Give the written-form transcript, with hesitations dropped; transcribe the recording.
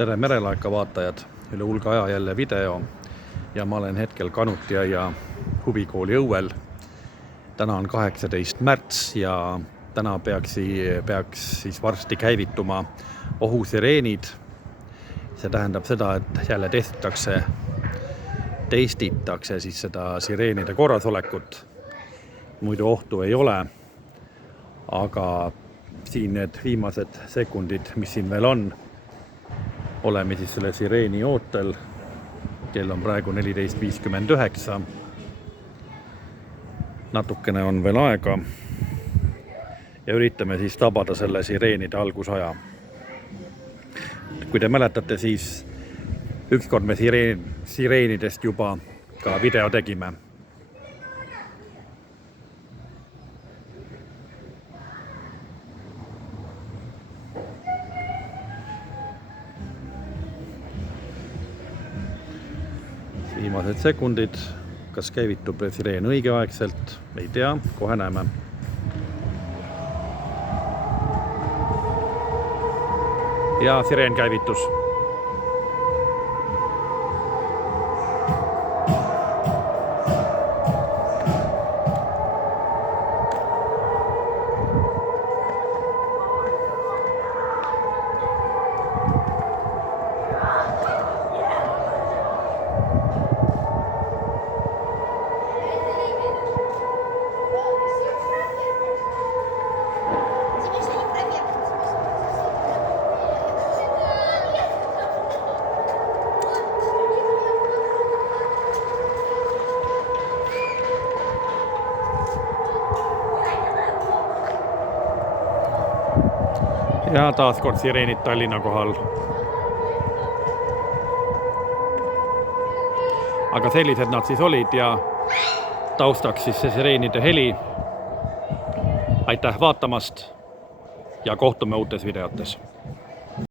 Tere merelaeka vaatajad, üle hulga aja jälle video ja ma olen hetkel Kanutiaia huvikooli õuel. Täna on 18. märts ja täna peaks siis varsti käivituma ohusireenid. See tähendab seda, et jälle testitakse siis seda sireenide korrasolekut. Muidu ohtu ei ole, aga siin need viimased sekundid, mis siin veel on, oleme siis selle sireeni ootel. Kell on praegu 14.59. Natukene on veel aega ja üritame siis tabada selle sireenide algusaja. Kui te mäletate, siis ükskord me sireenidest juba ka video tegime. Viimased sekundid, kas käivitub sireen õigeaegselt, ei tea, kohe näeme. Ja sireen käivitus. Ja taas kord sireenid Tallinna kohal. Aga sellised nad siis olid ja taustaks siis see sireenide heli. Aitäh vaatamast ja kohtume uutes videotes.